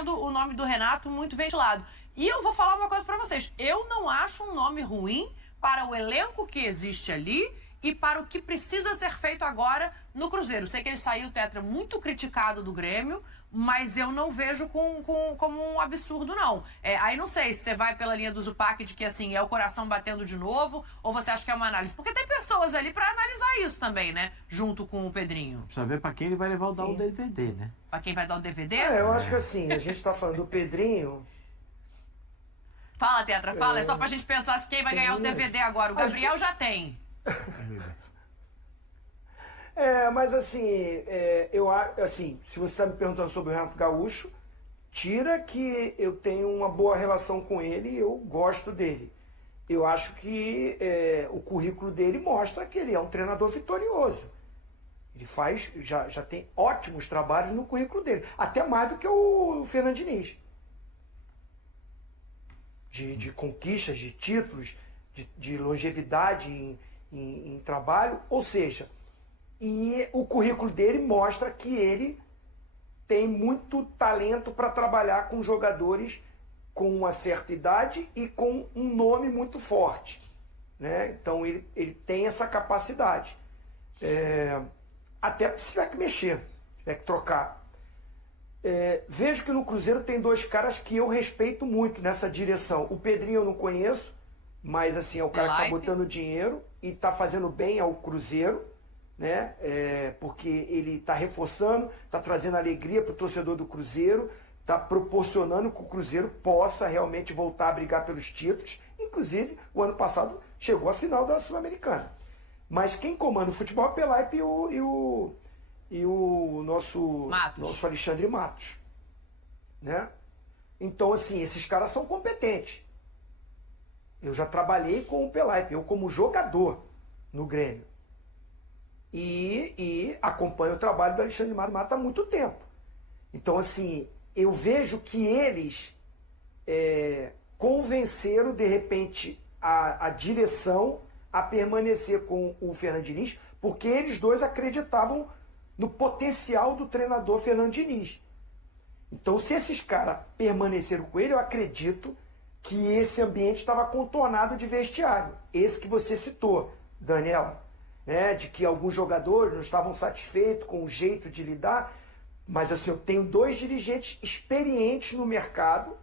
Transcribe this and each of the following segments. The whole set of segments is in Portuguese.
vendo o nome do Renato muito ventilado. E eu vou falar uma coisa pra vocês. Eu não acho um nome ruim para o elenco que existe ali e para o que precisa ser feito agora no Cruzeiro. Sei que ele saiu, Tetra, muito criticado do Grêmio, mas eu não vejo como um absurdo, não. Aí não sei se você vai pela linha do Zupac de que, assim, é o coração batendo de novo, ou você acha que é uma análise. Porque tem pessoas ali pra analisar isso também, né? Junto com o Pedrinho. Precisa ver pra quem ele vai levar o DVD, né? Pra quem vai dar o DVD? Eu acho que assim, a gente tá falando do Pedrinho... Fala, Tetra, fala. É só pra gente pensar se quem vai ganhar o DVD agora. O Gabriel já tem. Mas assim, se você está me perguntando sobre o Renato Gaúcho, tira que eu tenho uma boa relação com ele e eu gosto dele. Eu acho que o currículo dele mostra que ele é um treinador vitorioso. Ele já tem ótimos trabalhos no currículo dele, até mais do que o Fernando Diniz. De conquistas, de títulos, de longevidade em trabalho, ou seja, e o currículo dele mostra que ele tem muito talento para trabalhar com jogadores com uma certa idade e com um nome muito forte, né? Então ele tem essa capacidade. Até se tiver que mexer, se tiver que trocar. Vejo que no Cruzeiro tem dois caras que eu respeito muito nessa direção. O Pedrinho eu não conheço, mas assim, é o cara que está botando dinheiro e está fazendo bem ao Cruzeiro, né? Porque ele está reforçando, está trazendo alegria para o torcedor do Cruzeiro, está proporcionando que o Cruzeiro possa realmente voltar a brigar pelos títulos. Inclusive, o ano passado chegou à final da Sul-Americana. Mas quem comanda o futebol é o Pelaipe e o nosso Alexandre Matos, né? Então, assim, esses caras são competentes. Eu já trabalhei com o Pelaipe, eu como jogador no Grêmio. E acompanho o trabalho do Alexandre Matos há muito tempo. Então, assim, eu vejo que eles convenceram, de repente, a direção a permanecer com o Fernando Diniz, porque eles dois acreditavam no potencial do treinador Fernando Diniz. Então, se esses caras permaneceram com ele, eu acredito que esse ambiente estava contornado de vestiário. Esse que você citou, Daniela, né? De que alguns jogadores não estavam satisfeitos com o jeito de lidar. Mas assim, eu tenho dois dirigentes experientes no mercado,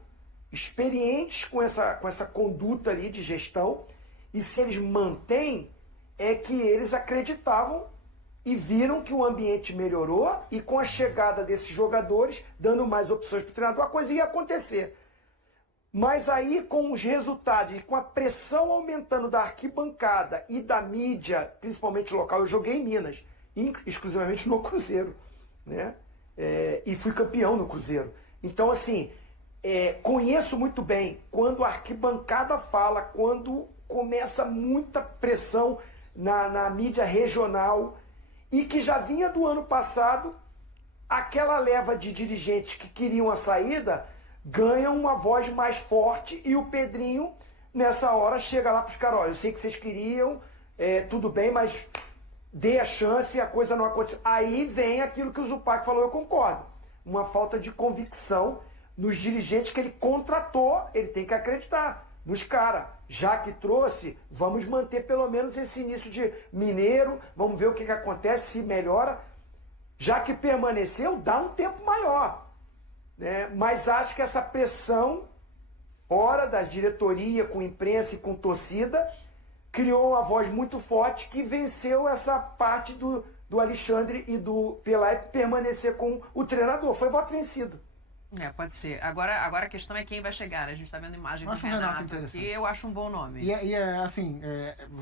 experientes com essa conduta ali de gestão, e se eles mantêm, é que eles acreditavam e viram que o ambiente melhorou, e com a chegada desses jogadores, dando mais opções para o treinador, a coisa ia acontecer. Mas aí, com os resultados e com a pressão aumentando da arquibancada e da mídia, principalmente local, eu joguei em Minas, exclusivamente no Cruzeiro, né? E fui campeão no Cruzeiro. Então, assim, conheço muito bem quando a arquibancada fala, quando começa muita pressão na mídia regional, e que já vinha do ano passado, aquela leva de dirigentes que queriam a saída ganha uma voz mais forte, e o Pedrinho, nessa hora, chega lá para os caras: olha, eu sei que vocês queriam, tudo bem, mas dê a chance e a coisa não aconteceu. Aí vem aquilo que o Zupac falou, eu concordo. Uma falta de convicção nos dirigentes que ele contratou, ele tem que acreditar nos caras. Já que trouxe, vamos manter pelo menos esse início de Mineiro, vamos ver o que acontece, se melhora. Já que permaneceu, dá um tempo maior, né? Mas acho que essa pressão, fora da diretoria, com imprensa e com torcida, criou uma voz muito forte que venceu essa parte do Alexandre e do Pelaipe permanecer com o treinador. Foi voto vencido. Pode ser. Agora a questão é quem vai chegar. A gente está vendo a imagem do Renato aqui, eu acho um bom nome. Assim,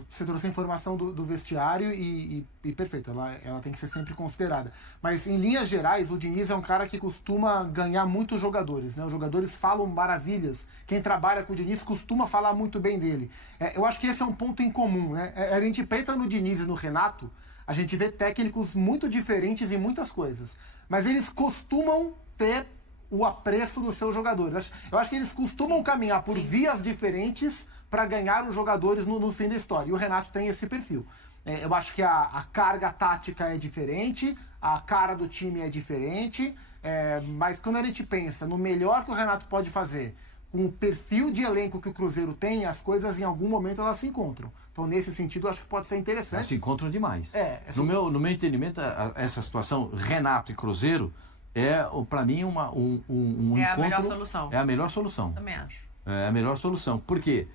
você trouxe a informação do vestiário e perfeito, ela tem que ser sempre considerada. Mas, em linhas gerais, o Diniz é um cara que costuma ganhar muitos jogadores, né? Os jogadores falam maravilhas. Quem trabalha com o Diniz costuma falar muito bem dele. Eu acho que esse é um ponto em comum, né? A gente pensa no Diniz e no Renato, a gente vê técnicos muito diferentes em muitas coisas. Mas eles costumam ter o apreço dos seus jogadores. Eu acho que eles costumam caminhar por vias diferentes para ganhar os jogadores no fim da história. E o Renato tem esse perfil. Eu acho que a carga tática é diferente, a cara do time é diferente, Mas quando a gente pensa no melhor que o Renato pode fazer, com o perfil de elenco que o Cruzeiro tem, as coisas em algum momento elas se encontram. Então, nesse sentido, eu acho que pode ser interessante. Elas se encontram demais. Assim, no meu entendimento, essa situação Renato e Cruzeiro para mim, um encontro... a melhor solução. É a melhor solução. Também acho. É a melhor solução. Por quê?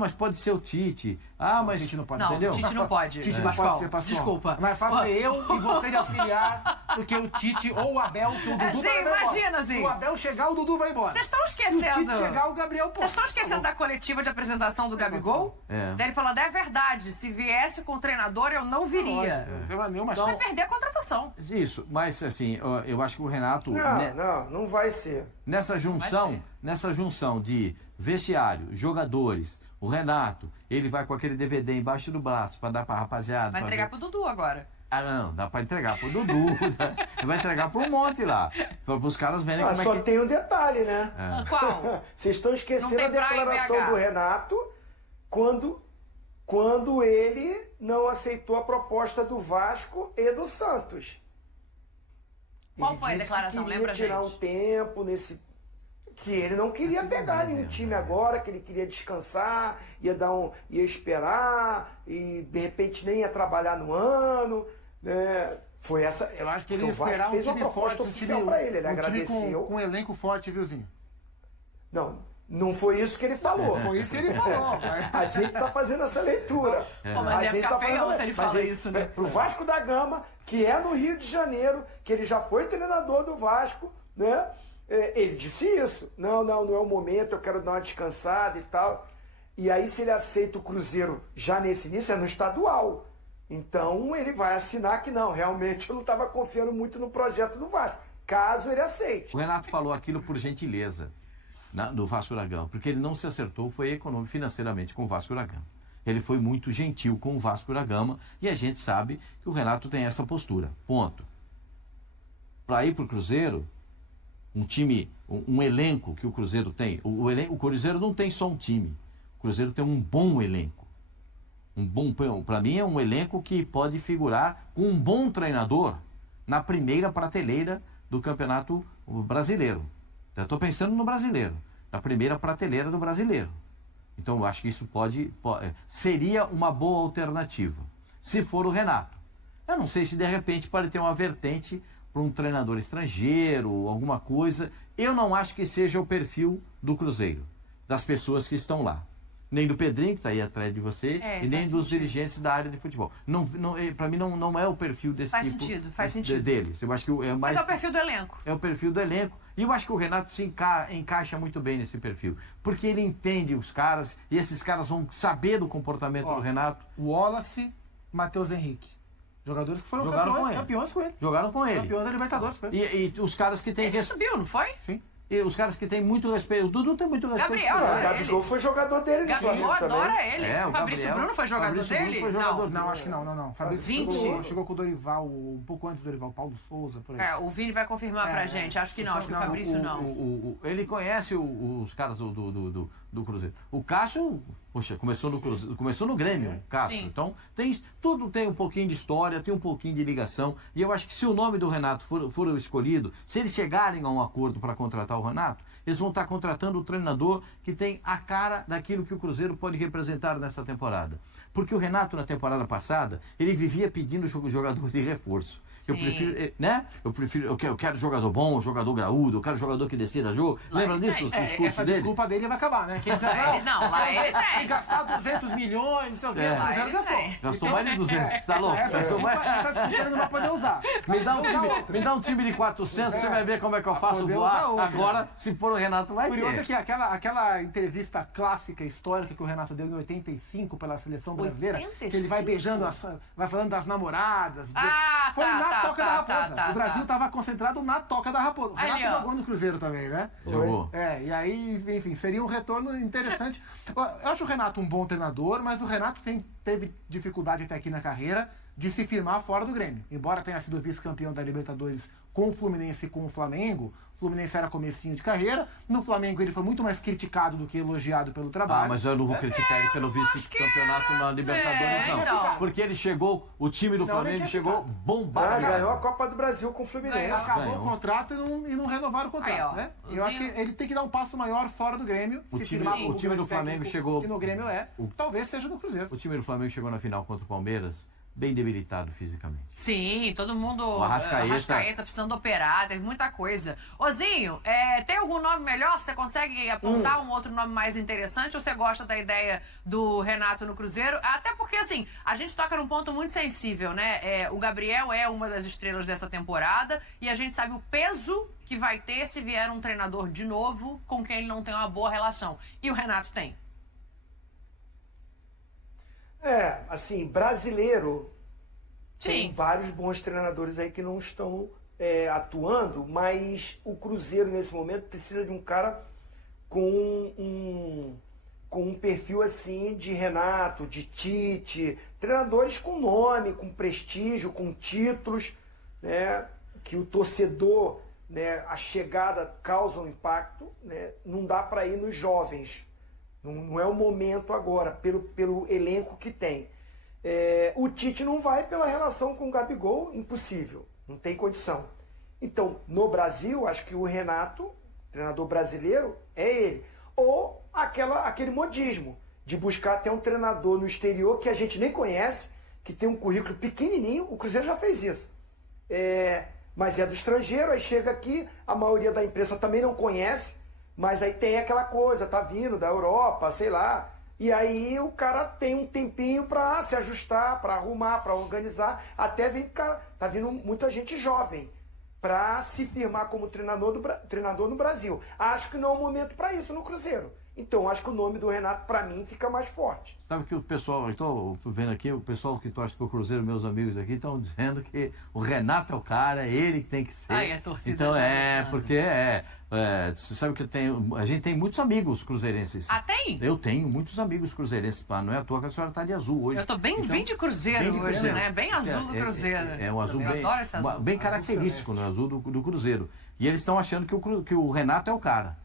Mas pode ser o Tite. Mas o Tite não pode. Não, entendeu? o Tite não pode. Tite não Pascoal, pode ser, Pascoal. desculpa. É mais fácil ser eu e você de auxiliar do que o Tite ou o Abel, que o Dudu vai embora. Imagina, Zinho. Se o Abel chegar, o Dudu vai embora. Vocês estão Se o esquecendo... Tite chegar, o Gabriel pode. Vocês estão esquecendo da coletiva de apresentação do Gabigol? Daí ele falando, é verdade, se viesse com o treinador, eu não viria. Vai perder a contratação. Isso, mas assim, eu acho que o Renato... Não vai ser. Nessa junção de vestiário, jogadores, o Renato, ele vai com aquele DVD embaixo do braço para dar pra rapaziada. Vai entregar pro Dudu agora. Não, dá pra entregar pro Dudu. Vai entregar pro um monte lá. Para os caras verem como só tem um detalhe, né? Qual? Vocês estão esquecendo a praia em declaração BH. do Renato quando ele não aceitou a proposta do Vasco e do Santos. Qual Ele foi a disse declaração? que Lembra, queria tirar gente? um tempo que ele não queria pegar nenhum time agora, que ele queria descansar, ia esperar, e de repente nem ia trabalhar no ano. Foi essa. Eu acho que ele o ia Vasco esperar um fez uma time proposta forte, oficial para ele. Ele um agradeceu. time com um elenco forte, viuzinho. Não foi isso que ele falou. Foi isso que ele falou. A gente está fazendo essa leitura. Pô, mas ia ficar feio se ele fala isso, né? Pro Vasco da Gama, que é no Rio de Janeiro, que ele já foi treinador do Vasco, né? Ele disse isso. Não é o momento, eu quero dar uma descansada e tal. E aí, se ele aceita o Cruzeiro já nesse início, é no estadual. Então, ele vai assinar que não, realmente eu não estava confiando muito no projeto do Vasco. Caso ele aceite. O Renato falou aquilo por gentileza do Vasco da Gama, porque ele não se acertou, foi econômico financeiramente com o Vasco da Gama. Ele foi muito gentil com o Vasco da Gama e a gente sabe que o Renato tem essa postura. Ponto. Para ir para o Cruzeiro, um time, um elenco que o Cruzeiro tem. O Cruzeiro não tem só um time. O Cruzeiro tem um bom elenco. Para mim é um elenco que pode figurar com um bom treinador na primeira prateleira do Campeonato Brasileiro. Eu estou pensando no Brasileiro, na primeira prateleira do Brasileiro. Então eu acho que isso seria uma boa alternativa, se for o Renato. Eu não sei se de repente pode ter uma vertente para um treinador estrangeiro, alguma coisa. Eu não acho que seja o perfil do Cruzeiro, das pessoas que estão lá. Nem do Pedrinho, que está aí atrás de você, e nem dos dirigentes da área de futebol. Para mim, não é o perfil desse Faz sentido. deles. Eu acho que é mais... Mas é o perfil do elenco. É o perfil do elenco. E eu acho que o Renato se encaixa muito bem nesse perfil. Porque ele entende os caras, e esses caras vão saber do comportamento do Renato. Wallace, Matheus Henrique. Jogadores que foram campeões com ele. Jogaram com ele. Campeões da Libertadores com ele. E os caras que têm... Ele subiu, não foi? Sim. E os caras que têm muito respeito. O Dudu tem muito respeito. Gabriel, por ele. O Gabigol foi jogador dele. Gabigol adora ele. O Fabrício Gabriel, Bruno foi jogador Fabrício Bruno dele? foi jogador Não, acho que não. Fabrício 20. chegou com o Dorival, um pouco antes do Dorival, Paulo Souza, por aí. O Vini vai confirmar pra gente. Acho que não, acho que o Fabrício não. Ele conhece os caras do Cruzeiro. O Cássio, poxa, começou no Grêmio, o Cássio. Sim. Então, tudo tem um pouquinho de história, tem um pouquinho de ligação. E eu acho que se o nome do Renato for escolhido, se eles chegarem a um acordo para contratar o Renato, eles vão estar contratando o treinador que tem a cara daquilo que o Cruzeiro pode representar nessa temporada. Porque o Renato, na temporada passada, ele vivia pedindo jogador de reforço. Eu prefiro, né? Eu quero jogador bom, jogador graúdo, eu quero jogador que decida jogo. Lembra disso? Os discursos essa dele? desculpa dele vai acabar, né? Quem dizer, Lá ele tem. tem que gastar 200 milhões, não sei o quê. Lá O Cruzeiro ele gastou. tem. Gastou mais de 200, tá louco? Essa desculpa ele não vai poder usar. Me dá um time de 400, você vai ver como é que eu faço poder voar. usar outra. Agora, se for o Renato, vai Curioso é ter. que aquela entrevista clássica, histórica que o Renato deu em 85 pela seleção brasileira, 85? que ele vai beijando, vai falando das namoradas. Foi na Toca da Raposa. O Brasil estava concentrado na Toca da Raposa. O Renato jogou no Cruzeiro também, né? Jogou. E aí, enfim, seria um retorno interessante. Eu acho o Renato um bom treinador, mas o Renato teve dificuldade até aqui na carreira de se firmar fora do Grêmio. Embora tenha sido vice-campeão da Libertadores com o Fluminense e com o Flamengo, O Fluminense era comecinho de carreira. No Flamengo ele foi muito mais criticado do que elogiado pelo trabalho. Mas eu não vou criticar ele pelo vice-campeonato na Libertadores, não. então. Porque ele chegou, o time do Flamengo chegou bombado. Ganhou a Copa do Brasil com o Fluminense. Acabou o contrato e não renovaram o contrato, Aí, ó. né? Eu acho que ele tem que dar um passo maior fora do Grêmio. O se time- firmar o como time do grande Flamengo técnico chegou- que no Grêmio talvez seja no Cruzeiro. O time do Flamengo chegou na final contra o Palmeiras bem debilitado fisicamente. Sim, todo mundo. O Arrascaeta precisando operar, teve muita coisa. Ozinho, tem algum nome melhor? Você consegue apontar um outro nome mais interessante ou você gosta da ideia do Renato no Cruzeiro? Até porque, assim, a gente toca num ponto muito sensível, né? O Gabriel é uma das estrelas dessa temporada e a gente sabe o peso que vai ter se vier um treinador de novo com quem ele não tem uma boa relação. E o Renato tem. Assim, brasileiro, tem Sim. vários bons treinadores aí que não estão atuando, mas o Cruzeiro, nesse momento, precisa de um cara com um perfil assim de Renato, de Tite, treinadores com nome, com prestígio, com títulos, né, que o torcedor, né, a chegada causa um impacto, né, não dá para ir nos jovens. Não é o momento agora, pelo elenco que tem. O Tite não vai pela relação com o Gabigol, impossível, não tem condição. Então, no Brasil, acho que o Renato, treinador brasileiro, é ele. Ou aquele modismo de buscar até um treinador no exterior que a gente nem conhece, que tem um currículo pequenininho, o Cruzeiro já fez isso. Mas é do estrangeiro, aí chega aqui, a maioria da imprensa também não conhece, mas aí tem aquela coisa, tá vindo da Europa, sei lá. E aí o cara tem um tempinho para se ajustar, para arrumar, para organizar. Até tá vindo muita gente jovem para se firmar como treinador no Brasil. Acho que não é o momento para isso no Cruzeiro. Então acho que o nome do Renato, para mim, fica mais forte. Sabe que o pessoal, estou vendo aqui, o pessoal que torce pro Cruzeiro, meus amigos aqui, estão dizendo que o Renato é o cara, é ele que tem que ser. Ai, a torcida então já porque você sabe que a gente tem muitos amigos cruzeirenses. Ah, tem? Eu tenho muitos amigos cruzeirenses, não é à toa que a senhora está de azul hoje. Eu tô bem de Cruzeiro bem de hoje, Cruzeiro. né? Bem azul do Cruzeiro. É um azul Eu adoro esse azul. bem característico, no azul do Cruzeiro. E eles estão achando que o Renato é o cara.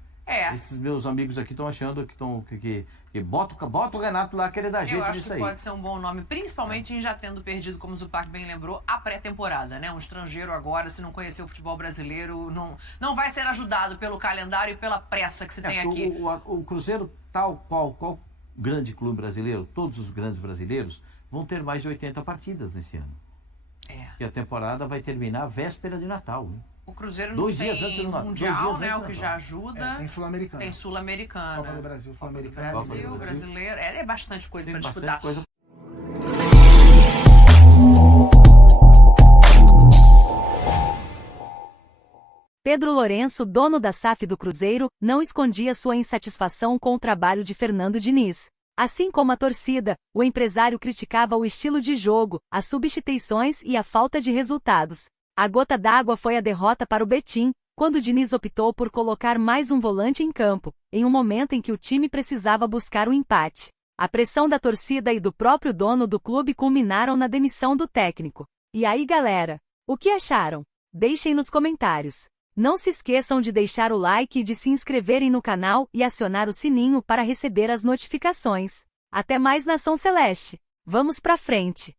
Esses meus amigos aqui estão achando que bota o Renato lá, que ele dá jeito Eu acho nisso que aí. pode ser um bom nome, principalmente em já tendo perdido, como o Zupac bem lembrou, a pré-temporada, né? Um estrangeiro agora, se não conhecer o futebol brasileiro, não vai ser ajudado pelo calendário e pela pressa que se tem aqui. O Cruzeiro, tal qual grande clube brasileiro, todos os grandes brasileiros, vão ter mais de 80 partidas nesse ano. E a temporada vai terminar véspera de Natal, né? O Cruzeiro não 2 tem dias antes do Natal. mundial, né? O que já ajuda. Tem Sul-Americana. Tem Sul-Americana. Copa do Brasil, Sul-Americana. Brasil, brasileiro. É bastante coisa Tem para bastante disputar. coisa. Pedro Lourenço, dono da SAF do Cruzeiro, não escondia sua insatisfação com o trabalho de Fernando Diniz. Assim como a torcida, o empresário criticava o estilo de jogo, as substituições e a falta de resultados. A gota d'água foi a derrota para o Betim, quando Diniz optou por colocar mais um volante em campo, em um momento em que o time precisava buscar um empate. A pressão da torcida e do próprio dono do clube culminaram na demissão do técnico. E aí, galera? O que acharam? Deixem nos comentários. Não se esqueçam de deixar o like e de se inscreverem no canal e acionar o sininho para receber as notificações. Até mais, Nação Celeste! Vamos pra frente!